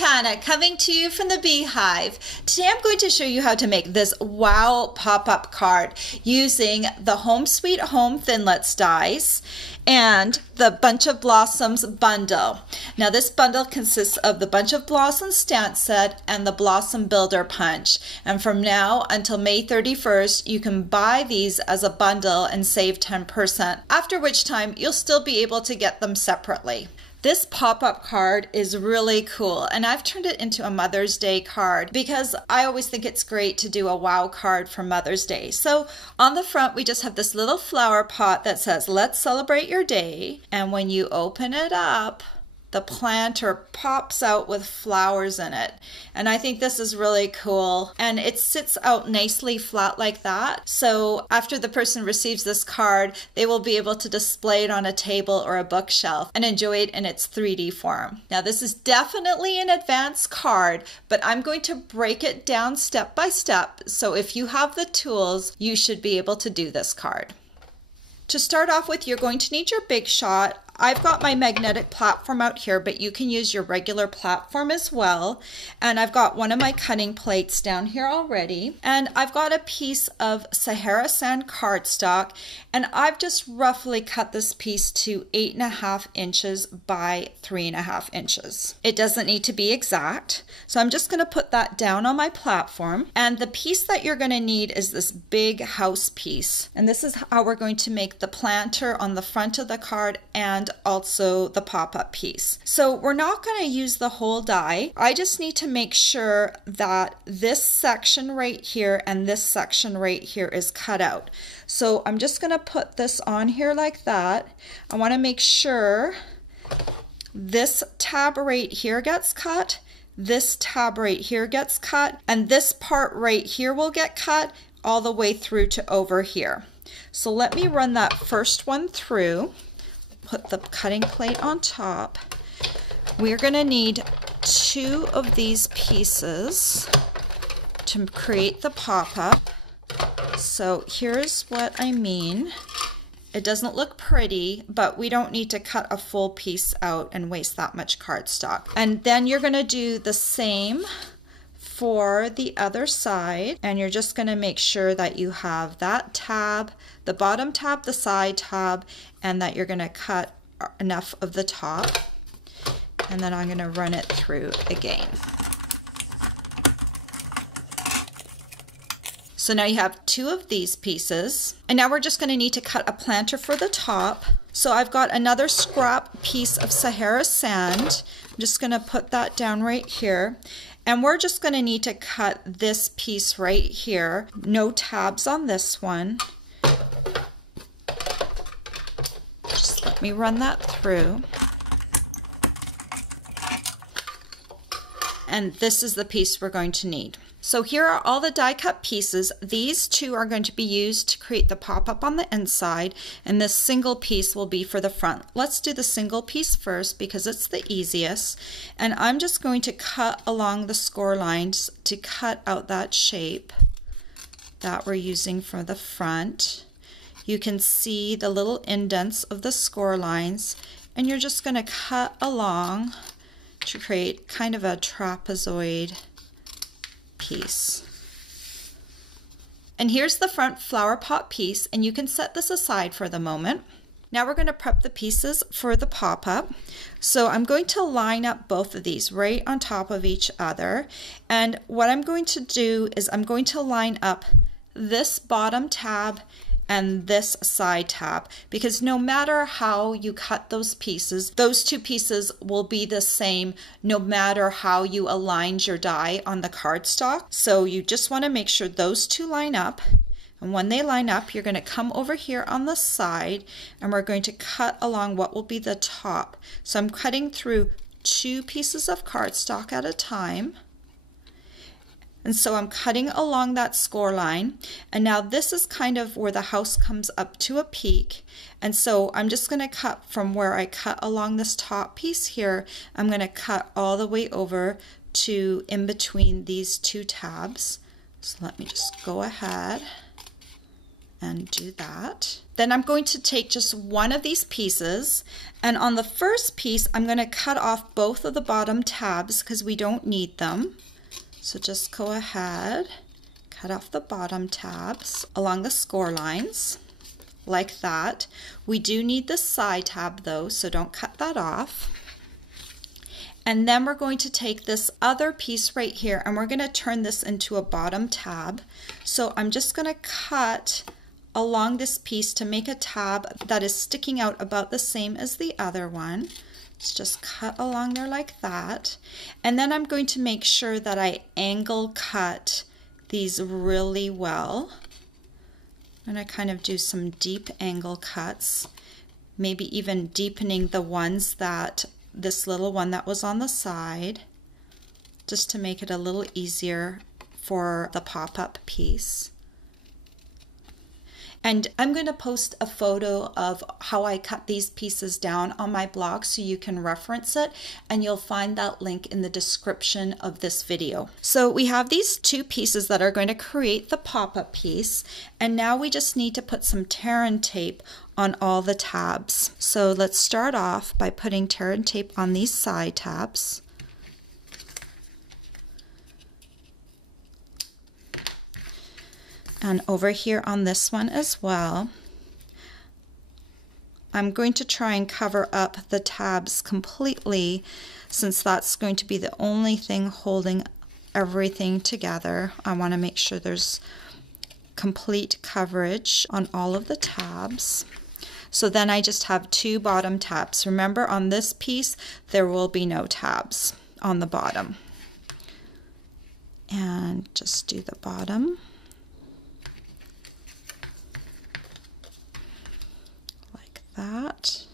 Quintana coming to you from the Beehive. Today I'm going to show you how to make this wow pop-up card using the Home Sweet Home Thinlits dies and the Bunch of Blossoms bundle. Now this bundle consists of the Bunch of Blossoms stamp set and the Blossom Builder punch. And from now until May 31st, you can buy these as a bundle and save 10%, after which time you'll still be able to get them separately. This pop-up card is really cool, and I've turned it into a Mother's Day card because I always think it's great to do a wow card for Mother's Day. So on the front we just have this little flower pot that says, "Let's celebrate your day," and when you open it up, the planter pops out with flowers in it. And I think this is really cool. And it sits out nicely flat like that. So after the person receives this card, they will be able to display it on a table or a bookshelf and enjoy it in its 3D form. Now this is definitely an advanced card, but I'm going to break it down step by step. So if you have the tools, you should be able to do this card. To start off with, you're going to need your Big Shot. I've got my magnetic platform out here, but you can use your regular platform as well. And I've got one of my cutting plates down here already. And I've got a piece of Sahara Sand cardstock, and I've just roughly cut this piece to 8.5 inches by 3.5 inches. It doesn't need to be exact. So I'm just gonna put that down on my platform. And the piece that you're gonna need is this big house piece. And this is how we're going to make the planter on the front of the card and also the pop-up piece. So we're not going to use the whole die. I just need to make sure that this section right here and this section right here is cut out. So I'm just going to put this on here like that. I want to make sure this tab right here gets cut, this tab right here gets cut, and this part right here will get cut all the way through to over here. So let me run that first one through. Put the cutting plate on top. We're going to need 2 of these pieces to create the pop-up. So here's what I mean. It doesn't look pretty, but we don't need to cut a full piece out and waste that much cardstock. And then you're going to do the same for the other side, and you're just going to make sure that you have that tab, the bottom tab, the side tab, and that you're going to cut enough of the top. And then I'm going to run it through again. So now you have 2 of these pieces, and now we're just going to need to cut a planter for the top. So I've got another scrap piece of Sahara Sand. I'm just going to put that down right here. And we're just going to need to cut this piece right here. No tabs on this one. Just let me run that through. And this is the piece we're going to need. So here are all the die cut pieces. These 2 are going to be used to create the pop-up on the inside, and this single piece will be for the front. Let's do the single piece first because it's the easiest. And I'm just going to cut along the score lines to cut out that shape that we're using for the front. You can see the little indents of the score lines, and you're just going to cut along to create kind of a trapezoid piece. And here's the front flower pot piece, and you can set this aside for the moment. Now we're going to prep the pieces for the pop-up. So I'm going to line up both of these right on top of each other, and what I'm going to do is I'm going to line up this bottom tab and this side tab, because no matter how you cut those pieces, those 2 pieces will be the same no matter how you aligned your die on the cardstock. So you just want to make sure those 2 line up, and when they line up, you're going to come over here on the side and we're going to cut along what will be the top. So I'm cutting through 2 pieces of cardstock at a time. And so I'm cutting along that score line, and now this is kind of where the house comes up to a peak, and so I'm just going to cut from where I cut along this top piece here. I'm going to cut all the way over to in between these 2 tabs. So let me just go ahead and do that. Then I'm going to take just one of these pieces, and on the first piece I'm going to cut off both of the bottom tabs because we don't need them. So just go ahead, cut off the bottom tabs along the score lines like that. We do need the side tab though, so don't cut that off. And then we're going to take this other piece right here and we're going to turn this into a bottom tab. So I'm just going to cut along this piece to make a tab that is sticking out about the same as the other one. Let's just cut along there like that. And then I'm going to make sure that I angle cut these really well. I'm going to kind of do some deep angle cuts, maybe even deepening the ones that this little one that was on the side, just to make it a little easier for the pop-up piece. And I'm going to post a photo of how I cut these pieces down on my blog so you can reference it, and you'll find that link in the description of this video. So we have these two pieces that are going to create the pop-up piece, and now we just need to put some tear and tape on all the tabs. So let's start off by putting tear and tape on these side tabs. And over here on this one as well. I'm going to try and cover up the tabs completely, since that's going to be the only thing holding everything together. I want to make sure there's complete coverage on all of the tabs. So then I just have two bottom tabs. Remember, on this piece there will be no tabs on the bottom. And just do the bottom. That.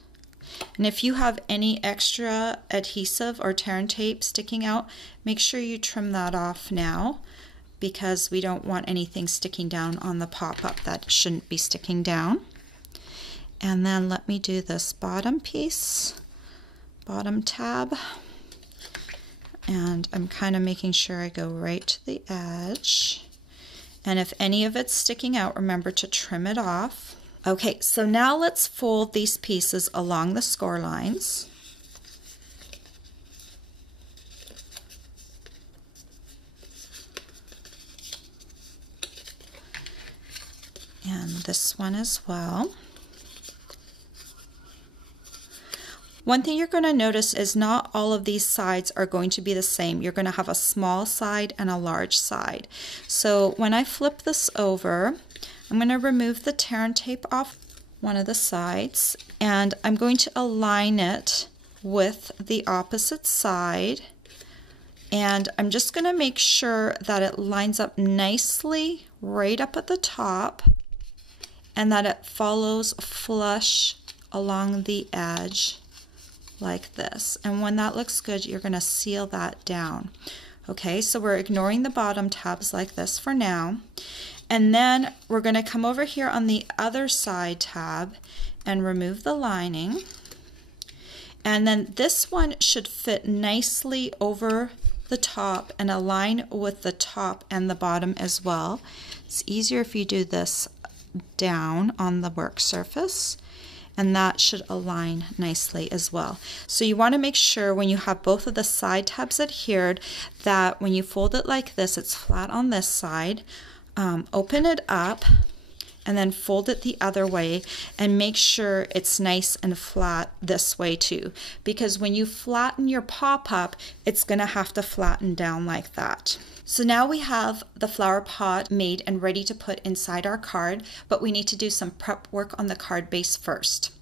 And if you have any extra adhesive or tear and tape sticking out, make sure you trim that off now, because we don't want anything sticking down on the pop-up that shouldn't be sticking down. And then let me do this bottom piece, bottom tab, and I'm kind of making sure I go right to the edge. And if any of it's sticking out, remember to trim it off. Okay, so now let's fold these pieces along the score lines. And this one as well. One thing you're going to notice is not all of these sides are going to be the same. You're going to have a small side and a large side. So when I flip this over, I'm going to remove the tear and tape off one of the sides, and I'm going to align it with the opposite side, and I'm just going to make sure that it lines up nicely right up at the top and that it follows flush along the edge like this. And when that looks good, you're going to seal that down. Okay, so we're ignoring the bottom tabs like this for now. And then we're going to come over here on the other side tab and remove the lining. And then this one should fit nicely over the top and align with the top and the bottom as well. It's easier if you do this down on the work surface, and that should align nicely as well. So you want to make sure when you have both of the side tabs adhered that when you fold it like this, it's flat on this side. Open it up and then fold it the other way, and make sure it's nice and flat this way too, because when you flatten your pop-up, it's going to have to flatten down like that. So now we have the flower pot made and ready to put inside our card, but we need to do some prep work on the card base first.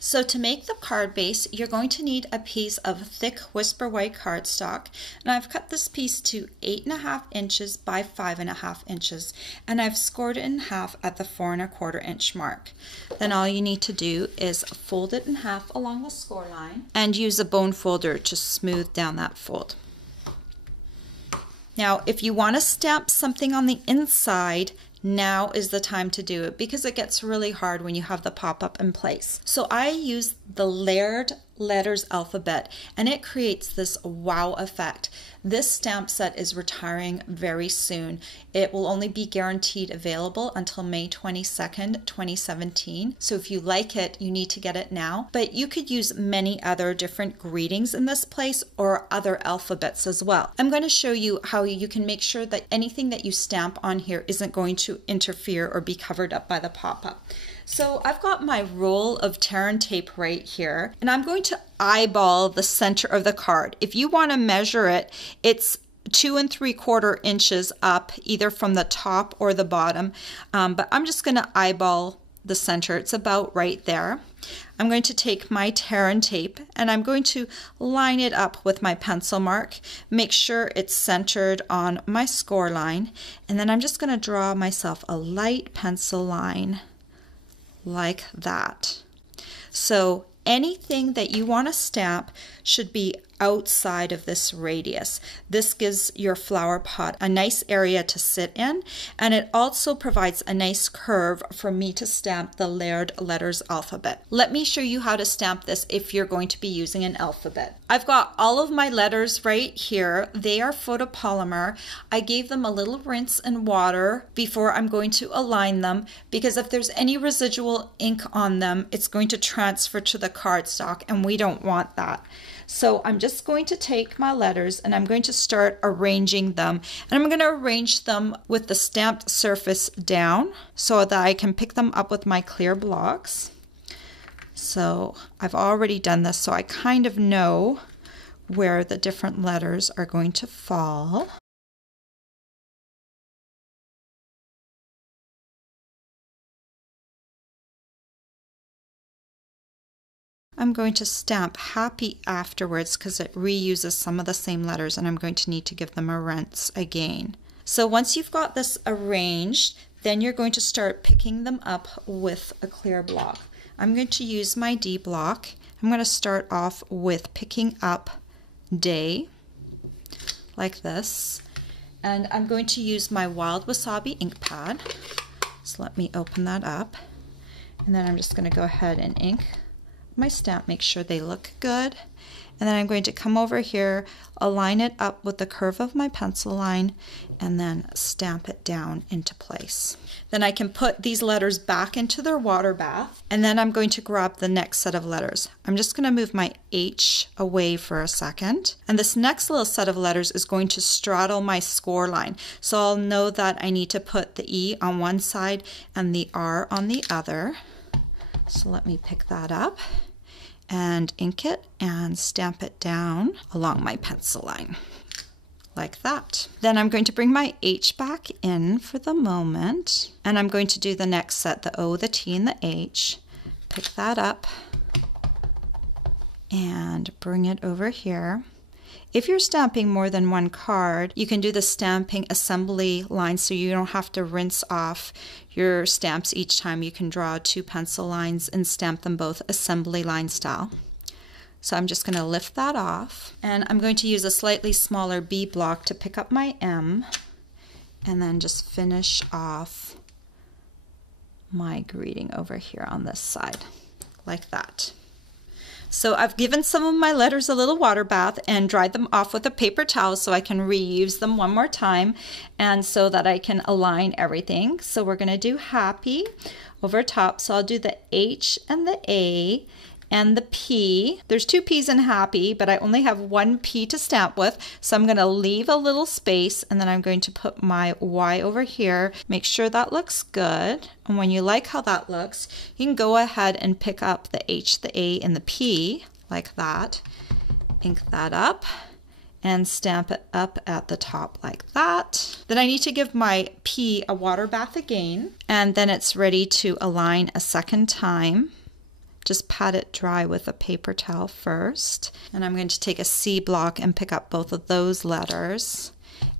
So to make the card base, you're going to need a piece of thick Whisper White cardstock, and I've cut this piece to 8.5 inches by 5.5 inches, and I've scored it in half at the 4 1/4 inch mark. Then all you need to do is fold it in half along the score line and use a bone folder to smooth down that fold. Now, if you want to stamp something on the inside, now is the time to do it because it gets really hard when you have the pop-up in place. So I use the layered letters alphabet and it creates this wow effect. This stamp set is retiring very soon. It will only be guaranteed available until May 22nd, 2017. So if you like it, you need to get it now. But you could use many other different greetings in this place or other alphabets as well. I'm going to show you how you can make sure that anything that you stamp on here isn't going to interfere or be covered up by the pop-up. So I've got my roll of tear and tape right here, and I'm going to eyeball the center of the card. If you want to measure it, it's 2 3/4 inches up, either from the top or the bottom, but I'm just going to eyeball the center. It's about right there. I'm going to take my tear and tape and I'm going to line it up with my pencil mark, make sure it's centered on my score line, and then I'm just going to draw myself a light pencil line like that. So anything that you want to stamp should be outside of this radius. This gives your flower pot a nice area to sit in, and it also provides a nice curve for me to stamp the layered letters alphabet. Let me show you how to stamp this if you're going to be using an alphabet. I've got all of my letters right here. They are photopolymer. I gave them a little rinse in water before I'm going to align them, because if there's any residual ink on them, it's going to transfer to the cardstock, and we don't want that. So I'm just going to take my letters and I'm going to start arranging them, and I'm going to arrange them with the stamped surface down so that I can pick them up with my clear blocks. So I've already done this, so I kind of know where the different letters are going to fall. I'm going to stamp happy afterwards because it reuses some of the same letters, and I'm going to need to give them a rinse again. So once you've got this arranged, then you're going to start picking them up with a clear block. I'm going to use my D block. I'm going to start off with picking up day like this, and I'm going to use my Wild Wasabi ink pad. So let me open that up, and then I'm just going to go ahead and ink my stamp, make sure they look good, and then I'm going to come over here, align it up with the curve of my pencil line, and then stamp it down into place. Then I can put these letters back into their water bath, and then I'm going to grab the next set of letters. I'm just going to move my H away for a second, and this next little set of letters is going to straddle my score line. So I'll know that I need to put the E on one side and the R on the other. So let me pick that up and ink it and stamp it down along my pencil line like that. Then I'm going to bring my H back in for the moment, and I'm going to do the next set, the O, the T, and the H. Pick that up and bring it over here. If you're stamping more than one card, you can do the stamping assembly line so you don't have to rinse off your stamps each time. You can draw 2 pencil lines and stamp them both assembly line style. So I'm just going to lift that off, and I'm going to use a slightly smaller B block to pick up my M, and then just finish off my greeting over here on this side like that. So I've given some of my letters a little water bath and dried them off with a paper towel so I can reuse them one more time, and so that I can align everything. So we're going to do happy over top. So I'll do the H and the A and the P. There's 2 P's in happy, but I only have 1 P to stamp with, so I'm going to leave a little space, and then I'm going to put my Y over here. Make sure that looks good, and when you like how that looks, you can go ahead and pick up the H, the A, and the P like that. Ink that up and stamp it up at the top like that. Then I need to give my P a water bath again, and then it's ready to align a second time. Just pat it dry with a paper towel first. And I'm going to take a C block and pick up both of those letters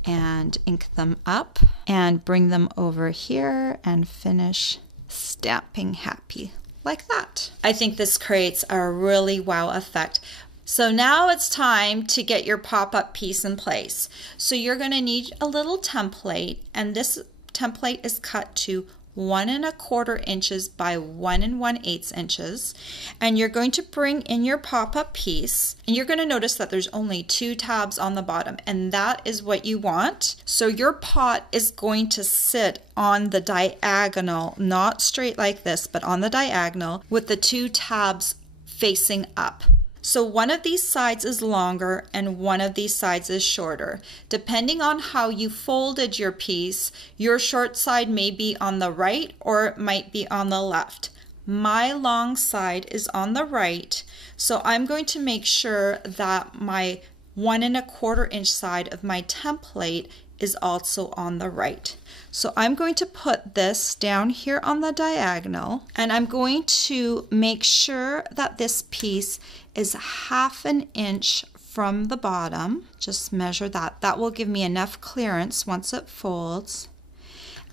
and ink them up and bring them over here and finish stamping happy like that. I think this creates a really wow effect. So now it's time to get your pop-up piece in place. So you're going to need a little template, and this template is cut to 1¼ inches by 1 1/8 inches, and you're going to bring in your pop-up piece, and you're going to notice that there's only 2 tabs on the bottom, and that is what you want. So your pot is going to sit on the diagonal, not straight like this, but on the diagonal with the 2 tabs facing up. So one of these sides is longer and one of these sides is shorter. Depending on how you folded your piece, your short side may be on the right or it might be on the left. My long side is on the right, so I'm going to make sure that my 1 1/4 inch side of my template is also on the right. So I'm going to put this down here on the diagonal, and I'm going to make sure that this piece is 1/2 inch from the bottom. Just measure that. That will give me enough clearance once it folds.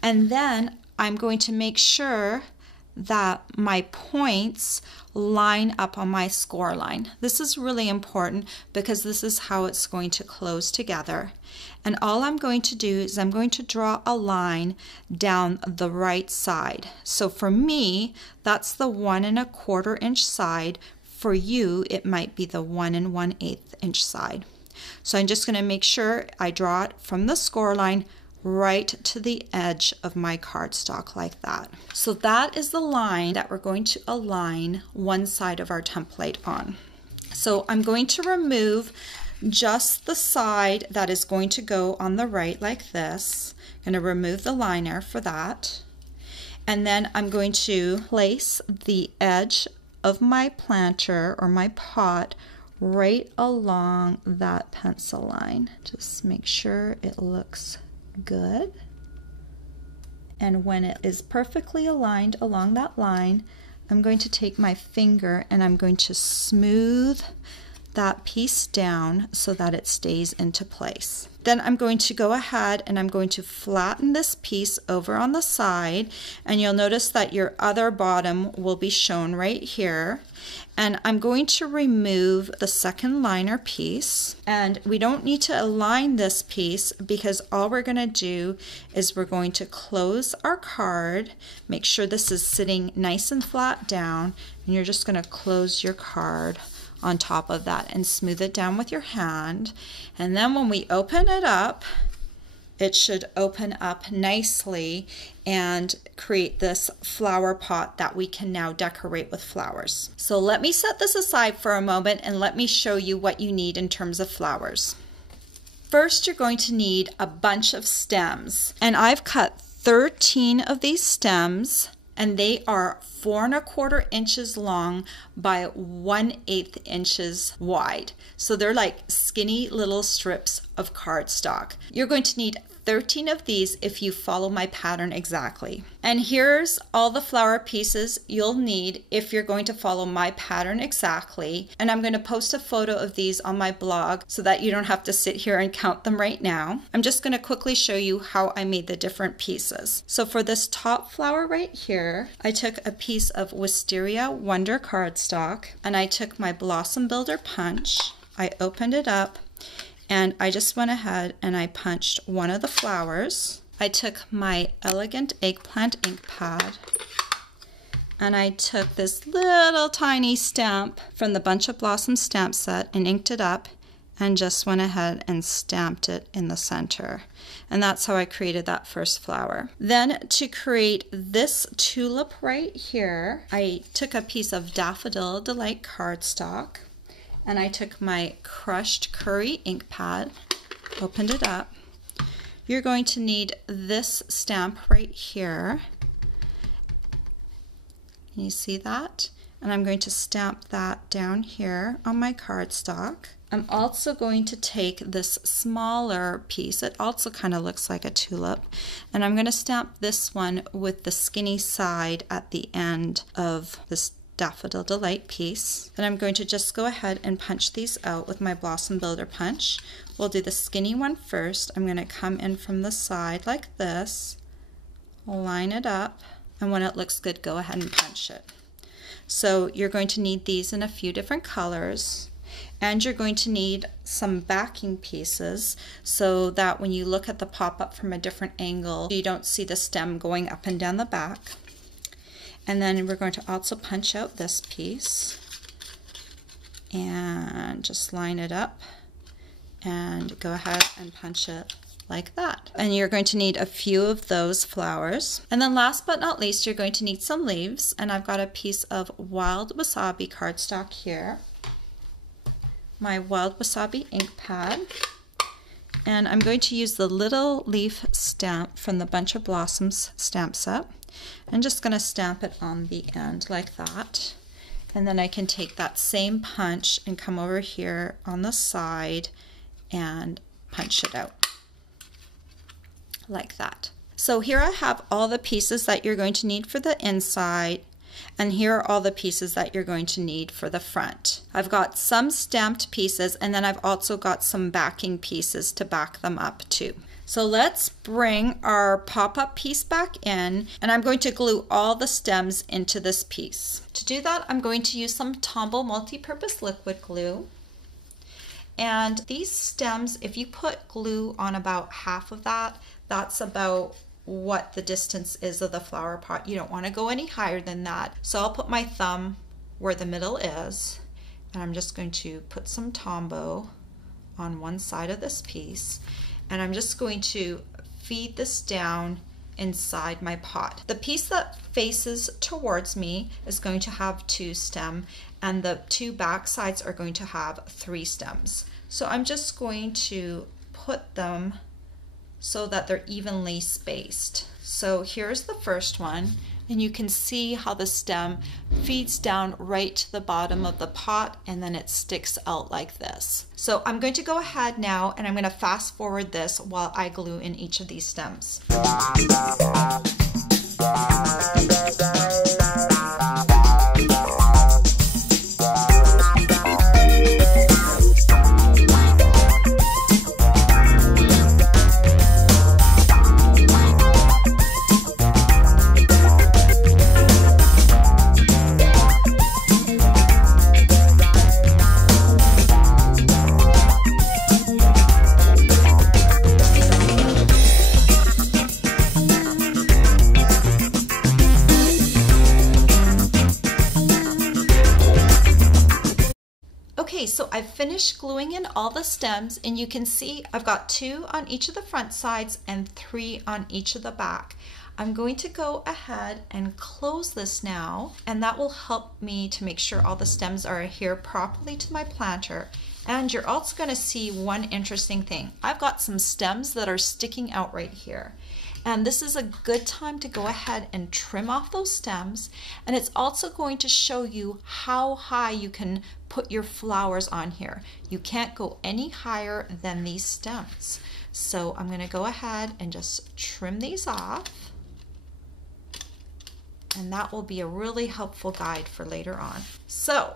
And then I'm going to make sure that my points line up on my score line. This is really important because this is how it's going to close together. And all I'm going to do is I'm going to draw a line down the right side. So for me, that's the 1 1/4 inch side. For you, it might be the 1 1/8 inch side. So I'm just going to make sure I draw it from the score line right to the edge of my cardstock like that. So that is the line that we're going to align one side of our template on. So I'm going to remove just the side that is going to go on the right like this. I'm going to remove the liner for that. And then I'm going to place the edge of my planter or my pot right along that pencil line. Just make sure it looks good. And when it is perfectly aligned along that line, I'm going to take my finger and I'm going to smooth that piece down so that it stays into place. Then I'm going to go ahead and I'm going to flatten this piece over on the side, and you'll notice that your other bottom will be shown right here. And I'm going to remove the second liner piece, and we don't need to align this piece because all we're going to do is we're going to close our card, make sure this is sitting nice and flat down, and you're just going to close your card on top of that and smooth it down with your hand. And then when we open it up, it should open up nicely and create this flower pot that we can now decorate with flowers. So let me set this aside for a moment and let me show you what you need in terms of flowers. First, you're going to need a bunch of stems, and I've cut 13 of these stems, and they are 4 1/4 inches long by 1/8 inches wide. So they're like skinny little strips of cardstock. You're going to need 13 of these if you follow my pattern exactly. And here's all the flower pieces you'll need if you're going to follow my pattern exactly. And I'm going to post a photo of these on my blog so that you don't have to sit here and count them right now. I'm just going to quickly show you how I made the different pieces. So for this top flower right here, I took a piece of Wisteria Wonder cardstock and I took my Blossom Builder punch. I opened it up, and I just went ahead and I punched one of the flowers. I took my Elegant Eggplant ink pad and I took this little tiny stamp from the Bunch of Blossoms stamp set and inked it up and just went ahead and stamped it in the center. And that's how I created that first flower. Then to create this tulip right here, I took a piece of Daffodil Delight cardstock and I took my crushed curry ink pad, opened it up. You're going to need this stamp right here. Can you see that? And I'm going to stamp that down here on my cardstock. I'm also going to take this smaller piece. It also kind of looks like a tulip. And I'm going to stamp this one with the skinny side at the end of this Daffodil Delight piece. Then I'm going to just go ahead and punch these out with my Blossom Builder punch. We'll do the skinny one first. I'm going to come in from the side like this, line it up, and when it looks good, go ahead and punch it. So you're going to need these in a few different colors. And you're going to need some backing pieces so that when you look at the pop-up from a different angle, you don't see the stem going up and down the back. And then we're going to also punch out this piece and just line it up and go ahead and punch it like that. And you're going to need a few of those flowers. And then last but not least, you're going to need some leaves. And I've got a piece of wild wasabi cardstock here, my wild wasabi ink pad, and I'm going to use the little leaf stamp from the Bunch of Blossoms stamp set. I'm just going to stamp it on the end like that. And then I can take that same punch and come over here on the side and punch it out like that. So here I have all the pieces that you're going to need for the inside, and here are all the pieces that you're going to need for the front. I've got some stamped pieces, and then I've also got some backing pieces to back them up too. So let's bring our pop-up piece back in, and I'm going to glue all the stems into this piece. To do that, I'm going to use some Tombow multi-purpose liquid glue. And these stems, if you put glue on about half of that, that's about what the distance is of the flower pot. You don't want to go any higher than that. So I'll put my thumb where the middle is, and I'm just going to put some Tombow on one side of this piece, and I'm just going to feed this down inside my pot. The piece that faces towards me is going to have 2 stems, and the 2 back sides are going to have 3 stems. So I'm just going to put them so that they're evenly spaced. So here's the first one, and you can see how the stem feeds down right to the bottom of the pot, and then it sticks out like this. So I'm going to go ahead now and I'm going to fast forward this while I glue in each of these stems. Okay, so I've finished gluing in all the stems, and you can see I've got 2 on each of the front sides and 3 on each of the back. I'm going to go ahead and close this now, and that will help me to make sure all the stems are adhered properly to my planter. And you're also going to see one interesting thing. I've got some stems that are sticking out right here. And this is a good time to go ahead and trim off those stems. And it's also going to show you how high you can put your flowers on here. You can't go any higher than these stems. So I'm going to go ahead and just trim these off. And that will be a really helpful guide for later on. So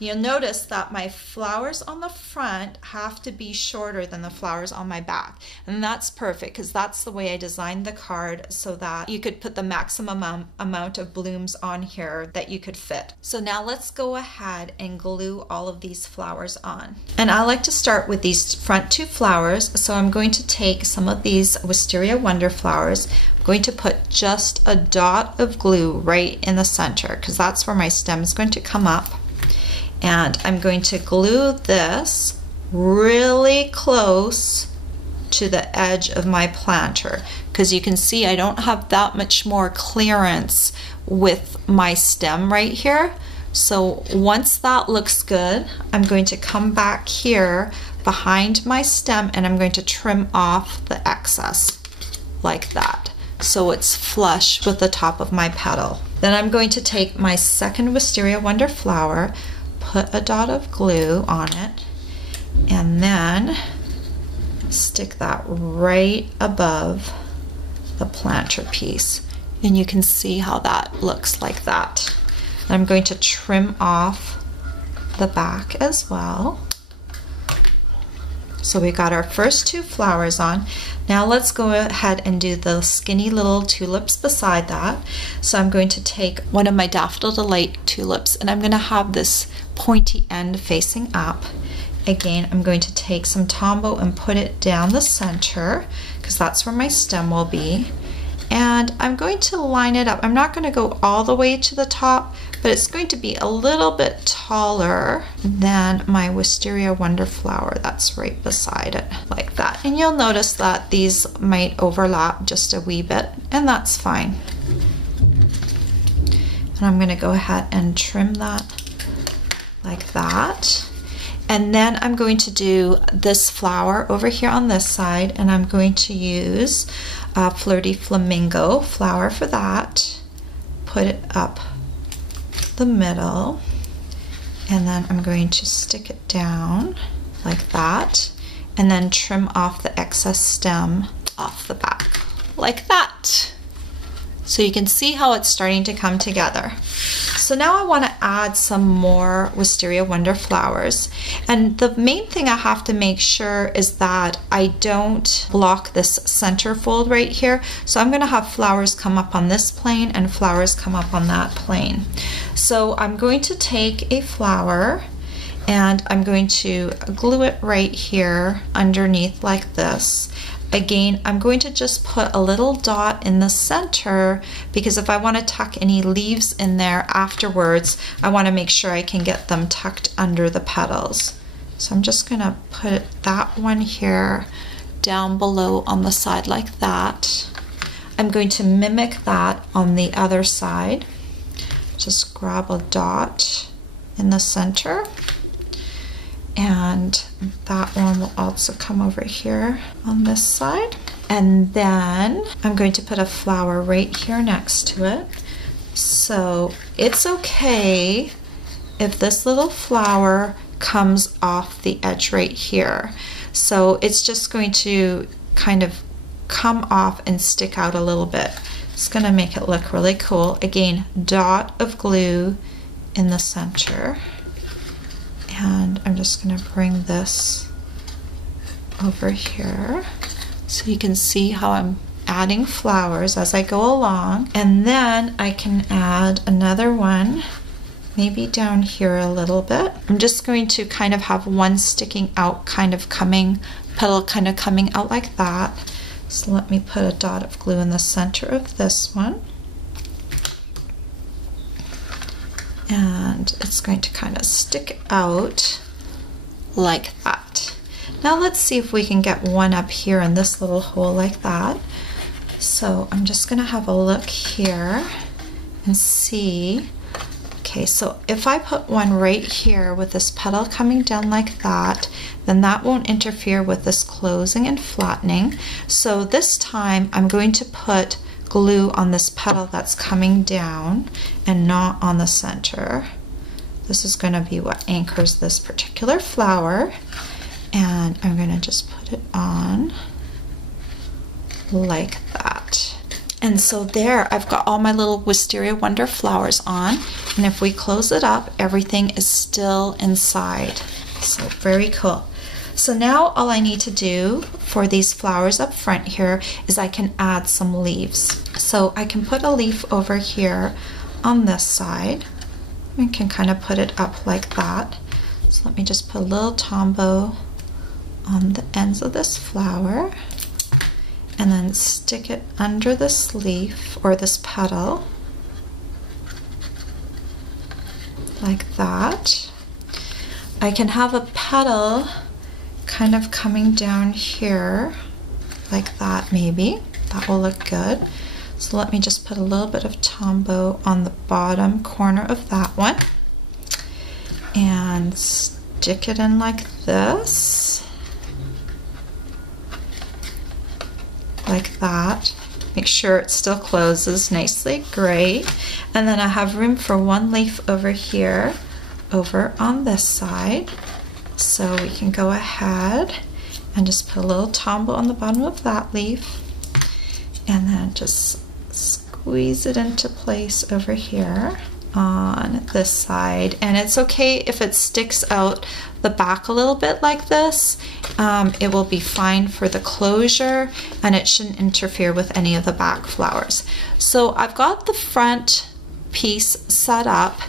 you'll notice that my flowers on the front have to be shorter than the flowers on my back. And that's perfect because that's the way I designed the card so that you could put the maximum amount of blooms on here that you could fit. So now let's go ahead and glue all of these flowers on. And I like to start with these front 2 flowers. So I'm going to take some of these Wisteria Wonder flowers. I'm going to put just a dot of glue right in the center because that's where my stem is going to come up. And I'm going to glue this really close to the edge of my planter because you can see I don't have that much more clearance with my stem right here. So once that looks good, I'm going to come back here behind my stem and I'm going to trim off the excess like that so it's flush with the top of my petal. Then I'm going to take my second Wisteria Wonder flower, put a dot of glue on it, and then stick that right above the planter piece. And you can see how that looks like that. I'm going to trim off the back as well So we got our first two flowers on. Now let's go ahead and do the skinny little tulips beside that. So I'm going to take one of my Daffodil Delight tulips and I'm going to have this pointy end facing up. Again, I'm going to take some Tombow and put it down the center because that's where my stem will be. And I'm going to line it up. I'm not going to go all the way to the top, but it's going to be a little bit taller than my Wisteria Wonder flower that's right beside it, like that. And you'll notice that these might overlap just a wee bit, and that's fine. And I'm going to go ahead and trim that like that. And then I'm going to do this flower over here on this side, and I'm going to use a Flirty Flamingo flower for that. Put it up the middle, and then I'm going to stick it down like that, and then trim off the excess stem off the back like that. So you can see how it's starting to come together. So now I want to add some more Wisteria Wonder flowers. And the main thing I have to make sure is that I don't block this center fold right here. So I'm going to have flowers come up on this plane and flowers come up on that plane. So I'm going to take a flower and I'm going to glue it right here underneath like this. Again, I'm going to just put a little dot in the center because if I want to tuck any leaves in there afterwards, I want to make sure I can get them tucked under the petals. So I'm just going to put that one here down below on the side like that. I'm going to mimic that on the other side. Just grab a dot in the center. And that one will also come over here on this side. And then I'm going to put a flower right here next to it. So it's okay if this little flower comes off the edge right here. So it's just going to kind of come off and stick out a little bit. It's going to make it look really cool. Again, dot of glue in the center. And I'm just going to bring this over here so you can see how I'm adding flowers as I go along. And then I can add another one, maybe down here a little bit. I'm just going to kind of have one sticking out, petal kind of coming out like that. So let me put a dot of glue in the center of this one. And it's going to kind of stick out like that. Now let's see if we can get one up here in this little hole like that. So I'm just going to have a look here and see. Okay, so if I put one right here with this petal coming down like that, then that won't interfere with this closing and flattening. So this time I'm going to put glue on this petal that's coming down and not on the center. This is going to be what anchors this particular flower, and I'm going to just put it on like that. And so there I've got all my little Wisteria Wonder flowers on, and if we close it up, everything is still inside. So very cool. So now all I need to do for these flowers up front here is I can add some leaves. So I can put a leaf over here on this side. I can kind of put it up like that. So let me just put a little Tombow on the ends of this flower and then stick it under this leaf or this petal like that. I can have a petal kind of coming down here like that, maybe. That will look good. So let me just put a little bit of Tombow on the bottom corner of that one and stick it in like this, like that. Make sure it still closes nicely. Great. And then I have room for one leaf over here, over on this side. So we can go ahead and just put a little Tombow on the bottom of that leaf and then just squeeze it into place over here on this side, and it's okay if it sticks out the back a little bit like this. It will be fine for the closure, and it shouldn't interfere with any of the back flowers. So I've got the front piece set up,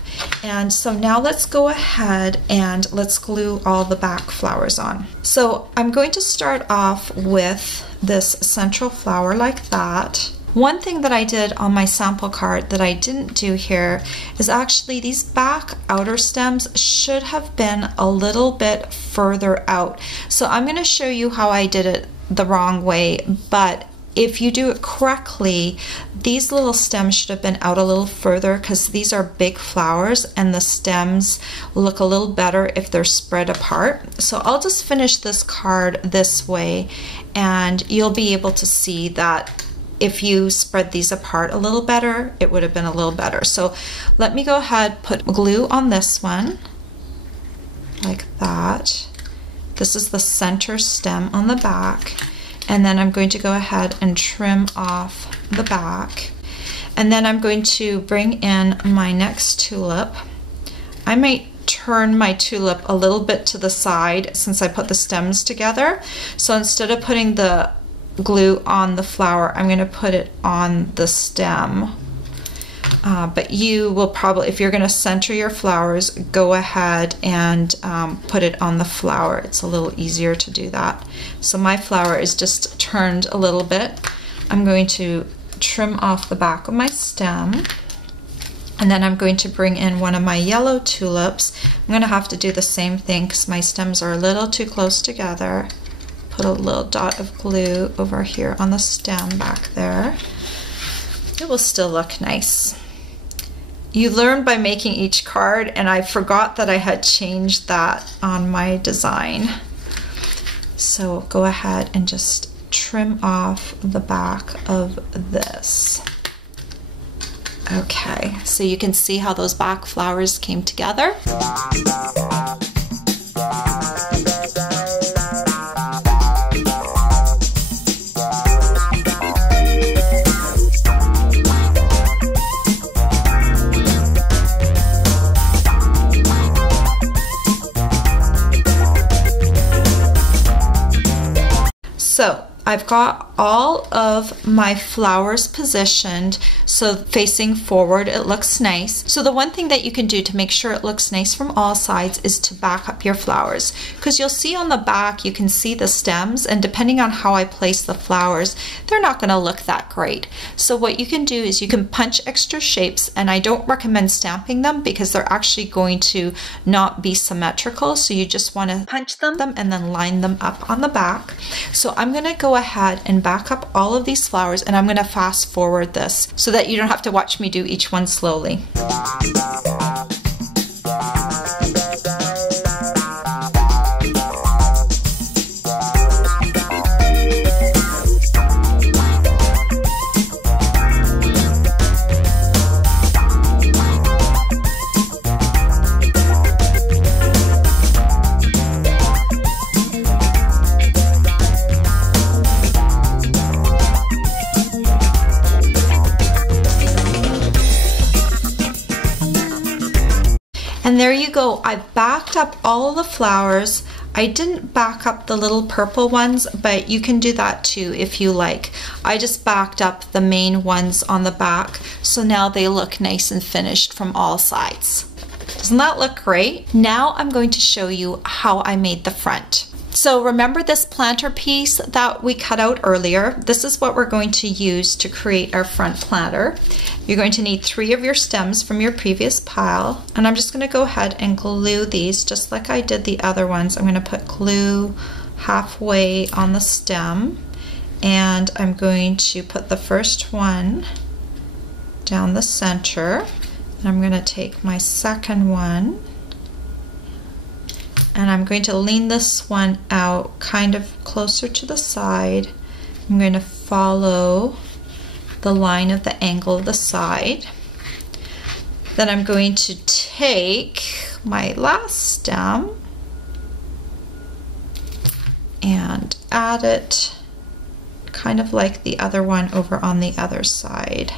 and so now let's go ahead and let's glue all the back flowers on. So I'm going to start off with this central flower like that. One thing that I did on my sample card that I didn't do here is actually these back outer stems should have been a little bit further out. So I'm going to show you how I did it the wrong way, but if you do it correctly, these little stems should have been out a little further because these are big flowers and the stems look a little better if they're spread apart. So I'll just finish this card this way, and you'll be able to see that if you spread these apart a little better, it would have been a little better. So let me go ahead, put glue on this one, like that. This is the center stem on the back. And then I'm going to go ahead and trim off the back. And then I'm going to bring in my next tulip. I might turn my tulip a little bit to the side since I put the stems together. So instead of putting the glue on the flower, I'm going to put it on the stem. But you will probably, if you're going to center your flowers, go ahead and put it on the flower. It's a little easier to do that. So my flower is just turned a little bit. I'm going to trim off the back of my stem, and then I'm going to bring in one of my yellow tulips. I'm going to have to do the same thing because my stems are a little too close together. Put a little dot of glue over here on the stem back there. It will still look nice. You learn by making each card, and I forgot that I had changed that on my design. So go ahead and just trim off the back of this. Okay, so you can see how those back flowers came together. So I've got all of my flowers positioned so facing forward it looks nice. So the one thing that you can do to make sure it looks nice from all sides is to back up your flowers, because you'll see on the back you can see the stems, and depending on how I place the flowers, they're not going to look that great. So what you can do is you can punch extra shapes, and I don't recommend stamping them because they're actually going to not be symmetrical. So you just want to punch them and then line them up on the back. So I'm going to go ahead and back up all of these flowers, and I'm going to fast forward this so that you don't have to watch me do each one slowly. And there you go. I backed up all of the flowers. I didn't back up the little purple ones, but you can do that too if you like. I just backed up the main ones on the back, so now they look nice and finished from all sides. Doesn't that look great? Now I'm going to show you how I made the front. So remember this planter piece that we cut out earlier? This is what we're going to use to create our front planter. You're going to need 3 of your stems from your previous pile, and I'm just going to go ahead and glue these just like I did the other ones. I'm going to put glue halfway on the stem, and I'm going to put the first one down the center, and I'm going to take my second one, and I'm going to lean this one out kind of closer to the side. I'm going to follow the line of the angle of the side. Then I'm going to take my last stem and add it kind of like the other one over on the other side,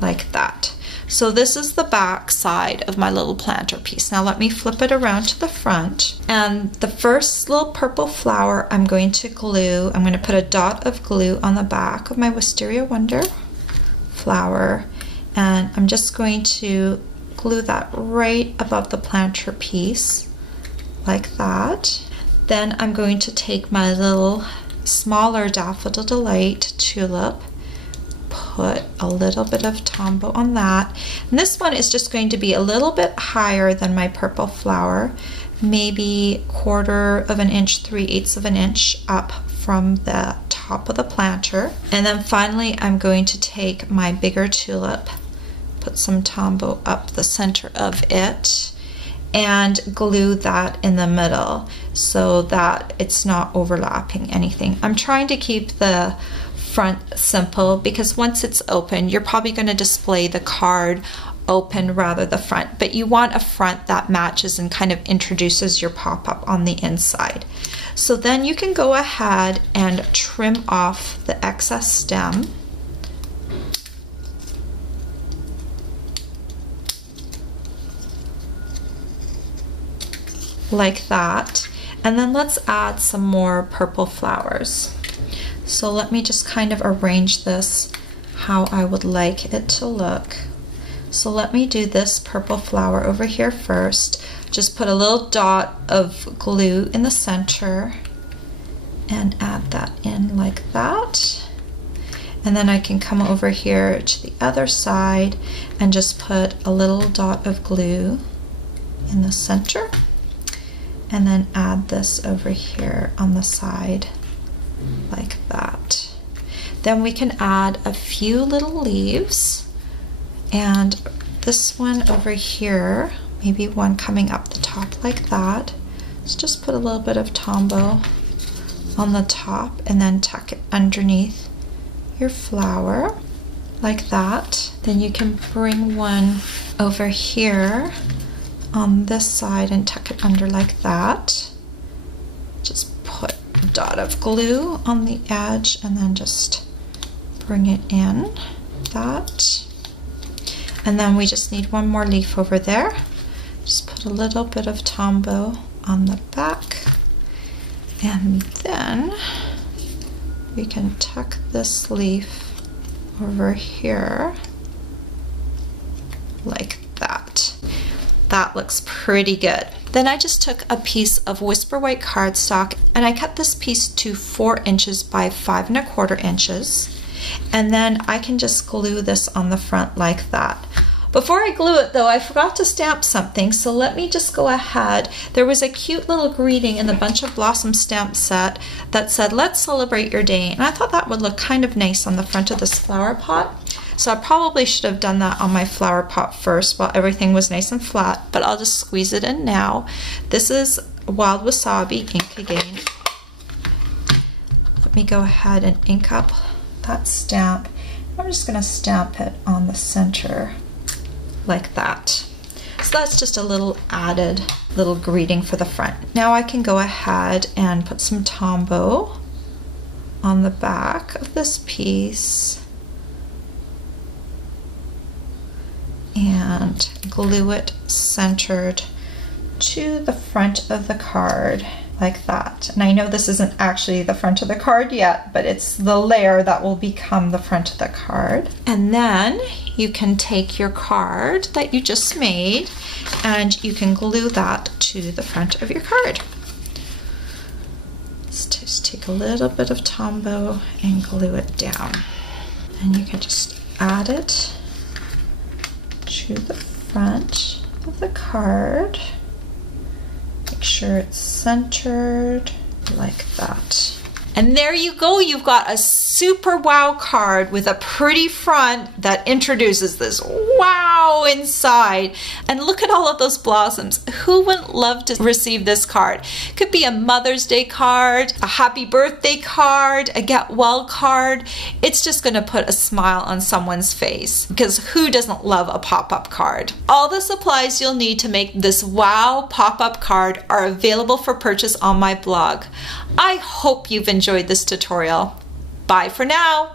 like that. So this is the back side of my little planter piece. Now let me flip it around to the front. And the first little purple flower I'm going to glue. I'm going to put a dot of glue on the back of my Wisteria Wonder flower. And I'm just going to glue that right above the planter piece, like that. Then I'm going to take my little smaller Daffodil Delight tulip, put a little bit of Tombow on that. And this one is just going to be a little bit higher than my purple flower, maybe 1/4 of an inch, 3/8 of an inch up from the top of the planter. And then finally I'm going to take my bigger tulip, put some Tombow up the center of it, and glue that in the middle so that it's not overlapping anything. I'm trying to keep the front simple because once it's open, you're probably going to display the card open rather the front, but you want a front that matches and kind of introduces your pop-up on the inside. So then you can go ahead and trim off the excess stem. Like that. And then let's add some more purple flowers. So let me just kind of arrange this how I would like it to look. So let me do this purple flower over here first. Just put a little dot of glue in the center and add that in like that. And then I can come over here to the other side and just put a little dot of glue in the center. And then add this over here on the side like that. Then we can add a few little leaves, and this one over here, maybe one coming up the top like that. Let's just put a little bit of Tombow on the top and then tuck it underneath your flower like that. Then you can bring one over here on this side and tuck it under like that. Just put a dot of glue on the edge and then just bring it in, that. And then we just need one more leaf over there. Just put a little bit of Tombow on the back. And then we can tuck this leaf over here like that. That looks pretty good. Then I just took a piece of Whisper White cardstock and I cut this piece to 4 inches by 5 1/4 inches. And then I can just glue this on the front like that. Before I glue it though, I forgot to stamp something, so let me just go ahead. There was a cute little greeting in the Bunch of Blossom stamp set that said, "Let's celebrate your day." And I thought that would look kind of nice on the front of this flower pot. So I probably should have done that on my flower pot first while everything was nice and flat, but I'll just squeeze it in now. This is Wild Wasabi ink again. Let me go ahead and ink up that stamp. I'm just going to stamp it on the center like that. So that's just a little added little greeting for the front. Now I can go ahead and put some Tombow on the back of this piece and glue it centered to the front of the card like that. And I know this isn't actually the front of the card yet, but it's the layer that will become the front of the card. And then you can take your card that you just made and you can glue that to the front of your card. Let's just take a little bit of Tombow and glue it down. And you can just add it to the front of the card. Make sure it's centered like that. And there you go, you've got a super wow card with a pretty front that introduces this wow inside. And look at all of those blossoms. Who wouldn't love to receive this card? Could be a Mother's Day card, a happy birthday card, a get well card. It's just gonna put a smile on someone's face because who doesn't love a pop-up card? All the supplies you'll need to make this wow pop-up card are available for purchase on my blog. I hope you've enjoyed this tutorial. Bye for now.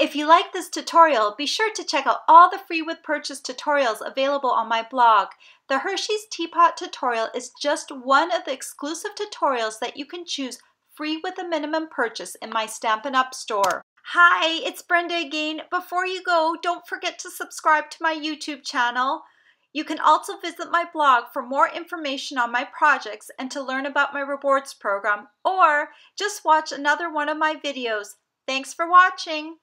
If you like this tutorial, be sure to check out all the free with purchase tutorials available on my blog. The Hershey's Teapot tutorial is just one of the exclusive tutorials that you can choose free with a minimum purchase in my Stampin' Up! Store. Hi, it's Brenda again. Before you go, don't forget to subscribe to my YouTube channel. You can also visit my blog for more information on my projects and to learn about my rewards program, or just watch another one of my videos. Thanks for watching.